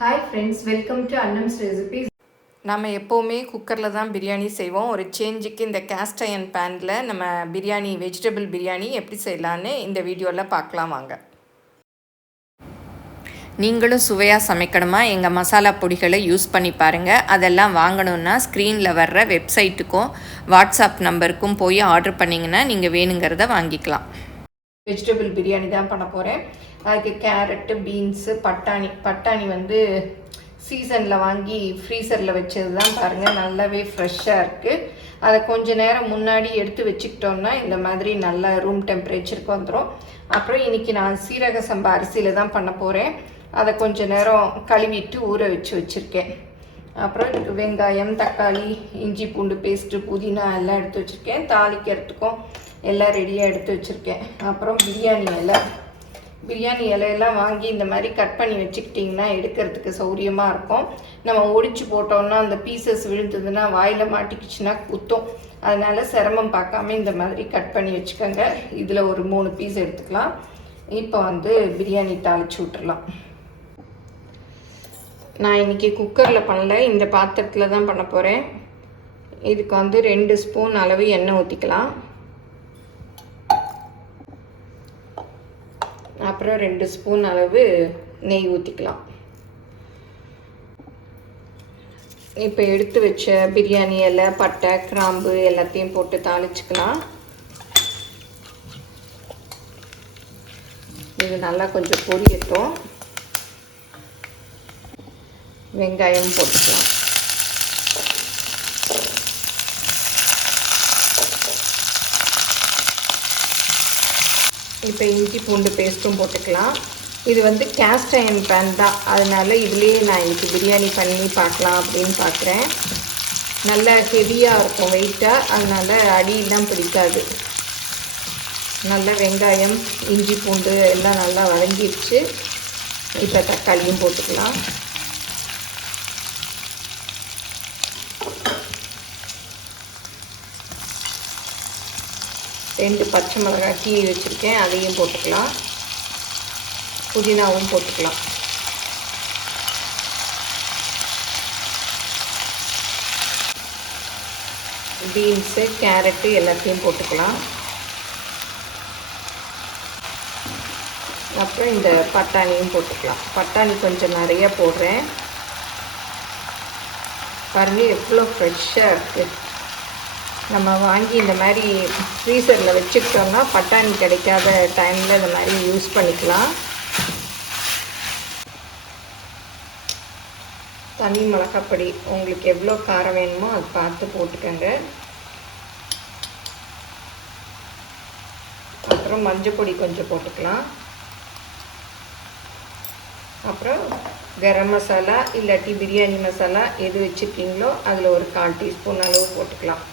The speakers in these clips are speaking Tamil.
Hi friends, welcome to Annam's recipes. நம்ம எப்போவுமே குக்கரில் தான் பிரியாணி செய்வோம். ஒரு சேஞ்சுக்கு இந்த கேஸ்ட் அயர்ன் பேனில் நம்ம பிரியாணி, வெஜிடபிள் பிரியாணி எப்படி செய்யலான்னு இந்த வீடியோவில் பார்க்கலாம் வாங்க. நீங்களும் சுவையாக சமைக்கணுமா? எங்கள் மசாலா பொடிகளை யூஸ் பண்ணி பாருங்கள். அதெல்லாம் வாங்கணுன்னா ஸ்க்ரீனில் வர்ற வெப்சைட்டுக்கும் வாட்ஸ்அப் நம்பருக்கும் போய் ஆர்டர் பண்ணிங்கன்னா நீங்கள் வேணுங்கிறத வாங்கிக்கலாம். வெஜிடபிள் பிரியாணி தான் பண்ண போகிறேன். அதுக்கு கேரட்டு, பீன்ஸு, பட்டாணி வந்து சீசனில் வாங்கி ஃப்ரீசரில் வச்சது தான் பாருங்கள், நல்லாவே ஃப்ரெஷ்ஷாக இருக்குது. அதை கொஞ்சம் நேரம் முன்னாடி எடுத்து வச்சுக்கிட்டோன்னா இந்த மாதிரி நல்ல ரூம் டெம்பரேச்சருக்கு வந்துடும். அப்புறம் இன்றைக்கி நான் சீரக சம்பா அரிசியில் தான் பண்ண போகிறேன். அதை கொஞ்சம் நேரம் கழுவிட்டு ஊற வச்சுருக்கேன். அப்புறம் இதுக்கு வெங்காயம், தக்காளி, இஞ்சி பூண்டு பேஸ்ட்டு, புதினா எல்லாம் எடுத்து வச்சுருக்கேன். தாளிக்கிறதுக்கும் எல்லாம் ரெடியாக எடுத்து வச்சுருக்கேன். அப்புறம் பிரியாணி இலையெல்லாம் வாங்கி இந்த மாதிரி கட் பண்ணி வச்சுக்கிட்டிங்கன்னா எடுக்கிறதுக்கு சௌரியமாக இருக்கும். நம்ம ஒடிச்சு போட்டோம்னா அந்த பீசஸ் விழுந்ததுன்னா வாயில் மாட்டிக்கிச்சுன்னா குத்தும். அதனால் சிரமம் பார்க்காம இந்த மாதிரி கட் பண்ணி வச்சுக்கோங்க. இதில் ஒரு 3 பீஸ் எடுத்துக்கலாம். இப்போ வந்து பிரியாணி தாளித்து விட்டுடலாம். நான் இன்றைக்கி குக்கரில் பண்ணல, இந்த பாத்திரத்தில் தான் பண்ண போகிறேன். இதுக்கு வந்து 2 ஸ்பூன் அளவு எண்ணெய் ஊற்றிக்கலாம். அப்புறம் 2 ஸ்பூன் அளவு நெய் ஊற்றிக்கலாம். இப்போ எடுத்து வச்ச பிரியாணி இலை, பட்டை, கிராம்பு எல்லாத்தையும் போட்டு தாளிச்சுக்கலாம். இது நல்லா கொஞ்சம் பொரியட்டும். வெங்காயம் போட்டுக்கலாம். இப்போ இஞ்சி பூண்டு பேஸ்ட்டும் போட்டுக்கலாம். இது வந்து கேஸ்ட் அயர்ன் பேன் தான், அதனால் இதுலேயே நான் இன்றைக்கி பிரியாணி பண்ணி பார்க்கலாம் அப்படின்னு பார்க்குறேன். நல்லா ஹெவியாக இருக்கும், வெயிட்டாக, அதனால் அடியெல்லாம் பிடிக்காது. நல்லா வெங்காயம், இஞ்சி பூண்டு எல்லாம் நல்லா வதங்கிடுச்சு. இப்போ தக்காளியும் போட்டுக்கலாம். ரெண்டு பச்சை மிளகாய் கீறி வச்சுருக்கேன், அதையும் போட்டுக்கலாம். புதினாவும் போட்டுக்கலாம். பீன்ஸு, கேரட்டு எல்லாத்தையும் போட்டுக்கலாம். அப்புறம் இந்த பட்டாணியும் போட்டுக்கலாம். பட்டாணி கொஞ்சம் நிறைய போடுறேன். பாருங்கள் எவ்வளோ ஃப்ரெஷ்ஷாக இருக்குது. நம்ம வாங்கி இந்த மாதிரி ஃப்ரீசரில் வச்சுக்கிட்டோம்னா பட்டாணி கிடைக்காத டைமில் இந்த மாதிரி யூஸ் பண்ணிக்கலாம். தனி மிளகாப்பொடி உங்களுக்கு எவ்வளோ காரம் வேணுமோ அது பார்த்து போட்டுக்கோங்க. அப்புறம் மஞ்சள் பொடி கொஞ்சம் போட்டுக்கலாம். அப்புறம் கரம் மசாலா இல்லாட்டி பிரியாணி மசாலா எது வச்சுருக்கீங்களோ அதில் ஒரு 1/4 டீஸ்பூன் அளவு போட்டுக்கலாம்.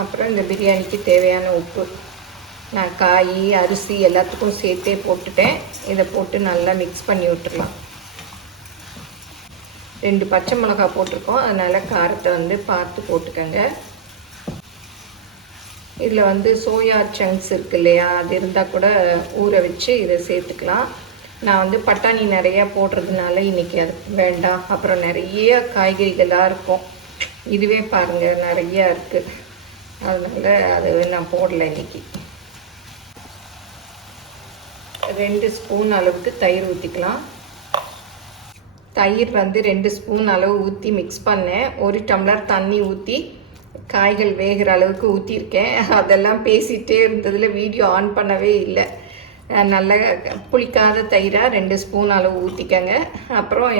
அப்புறம் இந்த பிரியாணிக்கு தேவையான உப்பு நான் காய், அரிசி எல்லாத்துக்கும் சேர்த்தே போட்டுட்டேன். இதை போட்டு நல்லா மிக்ஸ் பண்ணி விட்டுடலாம். 2 பச்சை மிளகாய் போட்டிருக்கோம், அதனால் காரத்தை வந்து பார்த்து போட்டுக்கோங்க. இதில் வந்து சோயா சங்க்ஸ் இருக்கு இல்லையா, அது இருந்தால் கூட ஊற வச்சு இதை சேர்த்துக்கலாம். நான் வந்து பட்டாணி நிறையா போடுறதுனால இன்றைக்கி அது வேண்டாம். அப்புறம் நிறைய காய்கறிகளாக இருக்கும். இதுவே பாருங்கள் நிறையா இருக்குது, அதனால் அது நான் போடலை இன்றைக்கி. 2 ஸ்பூன் அளவுக்கு தயிர் ஊற்றிக்கலாம். தயிர் வந்து 2 ஸ்பூன் அளவு ஊற்றி மிக்ஸ் பண்ணேன். 1 டம்ளர் தண்ணி ஊற்றி காய்கள் வேகிற அளவுக்கு ஊற்றிருக்கேன். அதெல்லாம் பேசிகிட்டே இருந்ததில் வீடியோ ஆன் பண்ணவே இல்லை. நல்ல புளிக்காத தயிராக 2 ஸ்பூன் அளவு ஊற்றிக்கங்க. அப்புறம்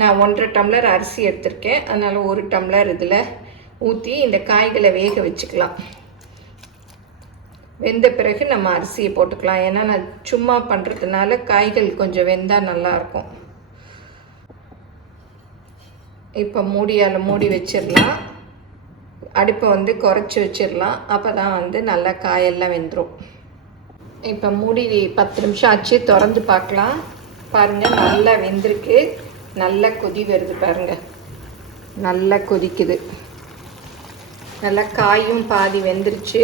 நான் 1.5 டம்ளர் அரிசி எடுத்திருக்கேன், அதனால் 1 டம்ளர் இதில் ஊற்றி இந்த காய்களை வேக வச்சுக்கலாம். வெந்த பிறகு நம்ம அரிசியை போட்டுக்கலாம். ஏன்னா நான் சும்மா பண்ணுறதுனால காய்கள் கொஞ்சம் வெந்தால் நல்லாயிருக்கும். இப்போ மூடி வச்சிடலாம். அடுப்பை வந்து குறைச்சி வச்சிடலாம், அப்போ தான் வந்து நல்லா காயெல்லாம் வெந்துடும். இப்போ மூடி 10 நிமிஷம் ஆச்சு, திறந்து பார்க்கலாம். பாருங்கள் நல்லா வெந்திருக்கு. நல்லா கொதி வருது பாருங்கள், நல்லா கொதிக்குது. நல்லா காயும் பாதி வெந்துருச்சு.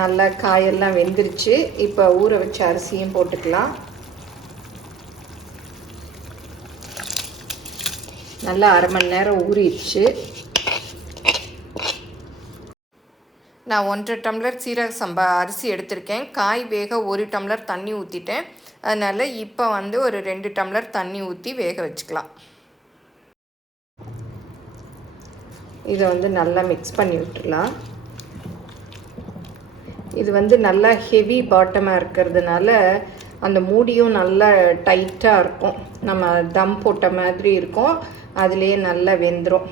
நல்லா காயெல்லாம் வெந்துருச்சு. இப்போ ஊற வச்ச அரிசியும் போட்டுக்கலாம். நல்லா அரை மணி நேரம் ஊறிடுச்சு. நான் 1.5 டம்ளர் சீரக சம்பா அரிசி எடுத்திருக்கேன். காய் வேக 1 டம்ளர் தண்ணி ஊற்றிட்டேன். அதனால் இப்போ வந்து ஒரு 2 டம்ளர் தண்ணி ஊற்றி வேக வச்சுக்கலாம். இதை வந்து நல்லா மிக்ஸ் பண்ணி விட்டுடலாம். இது வந்து நல்லா ஹெவி பாட்டமாக இருக்கிறதுனால அந்த மூடியும் நல்லா டைட்டாக இருக்கும். நம்ம தம் போட்ட மாதிரி இருக்கும். அதுலேயே நல்லா வெந்துடும்.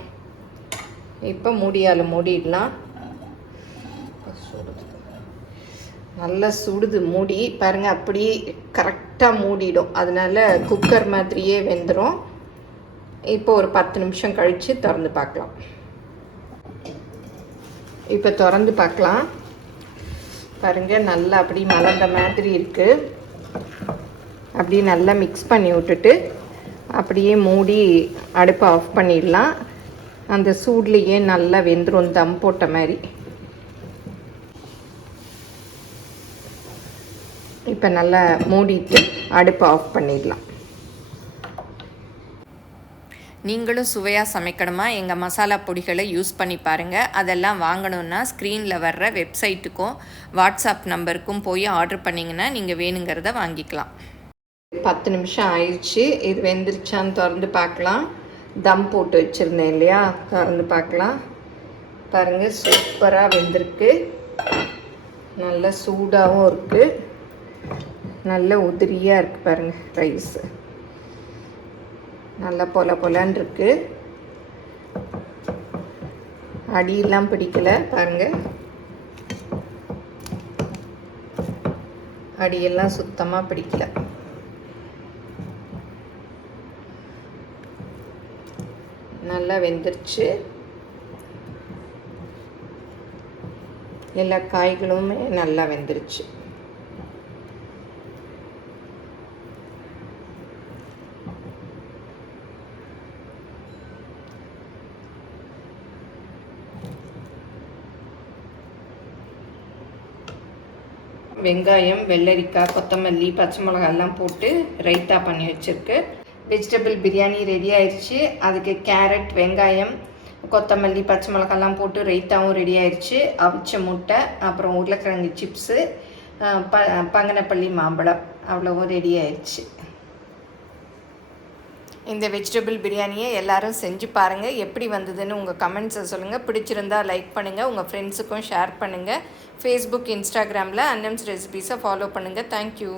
இப்போ மூடியால் மூடிடலாம். நல்லா சுடுது மூடி பாருங்கள். அப்படி கரெக்டாக மூடிடும். அதனால் குக்கர் மாதிரியே வெந்துடும். இப்போ ஒரு 10 நிமிஷம் கழித்து திறந்து பார்க்கலாம். இப்போ திறந்து பார்க்கலாம். பாருங்கள் நல்லா அப்படி மலர்ந்த மாதிரி இருக்குது. அப்படியே நல்லா மிக்ஸ் பண்ணி விட்டுட்டு அப்படியே மூடி அடுப்பை ஆஃப் பண்ணிடலாம். அந்த சூட்லேயே நல்லா வெந்துடும் தம் போட்ட மாதிரி. இப்போ நல்லா மூடிட்டு அடுப்பை ஆஃப் பண்ணிடலாம். நீங்களும் சுவையாக சமைக்கணுமா எங்கள் மசாலா பொடிகளை யூஸ் பண்ணி பாருங்கள். அதெல்லாம் வாங்கணுன்னா ஸ்க்ரீனில் வர்ற வெப்சைட்டுக்கும் வாட்ஸ்அப் நம்பருக்கும் போய் ஆர்டர் பண்ணிங்கன்னா நீங்கள் வேணுங்கிறத வாங்கிக்கலாம். 10 நிமிஷம் ஆயிடுச்சு. இது வெந்துருச்சான்னு திறந்து பார்க்கலாம். தம் போட்டு வச்சுருந்தேன் இல்லையா, திறந்து பார்க்கலாம். பாருங்கள் சூப்பராக வெந்திருக்கு. நல்ல சூடாகவும் இருக்குது. நல்ல உதிரியாக இருக்குது பாருங்கள். ரைஸு நல்லா பொலன்னு இருக்குது. அடியெல்லாம் பிடிக்கலை பாருங்கள். அடியெல்லாம் சுத்தமாக பிடிக்கல. நல்லா வெந்துருச்சு. எல்லா காய்களுமே நல்லா வெந்துருச்சு. வெங்காயம், வெள்ளரிக்காய், கொத்தமல்லி, பச்சை மிளகாய்லாம் போட்டு ரைத்தா பண்ணி வச்சுருக்கு. வெஜிடபிள் பிரியாணி ரெடி ஆயிடுச்சு. அதுக்கு கேரட், வெங்காயம், கொத்தமல்லி, பச்சை மிளகாய்லாம் போட்டு ரைத்தாவும் ரெடி ஆயிடுச்சு. அவிச்ச முட்டை, அப்புறம் உருளைக்கிழங்கு சிப்ஸு, பங்கனப்பள்ளி மாம்பழம், அவ்வளவும் ரெடி ஆயிடுச்சு. இந்த வெஜிடபிள் பிரியாணியை எல்லோரும் செஞ்சு பாருங்கள். எப்படி வந்ததுன்னு உங்கள் கமெண்ட்ஸை சொல்லுங்கள். பிடிச்சிருந்தால் லைக் பண்ணுங்கள். உங்கள் ஃப்ரெண்ட்ஸுக்கும் ஷேர் பண்ணுங்கள். ஃபேஸ்புக், இன்ஸ்டாகிராமில் அன்னம்ஸ் ரெசிபீஸை ஃபாலோ பண்ணுங்கள். தேங்க்யூ.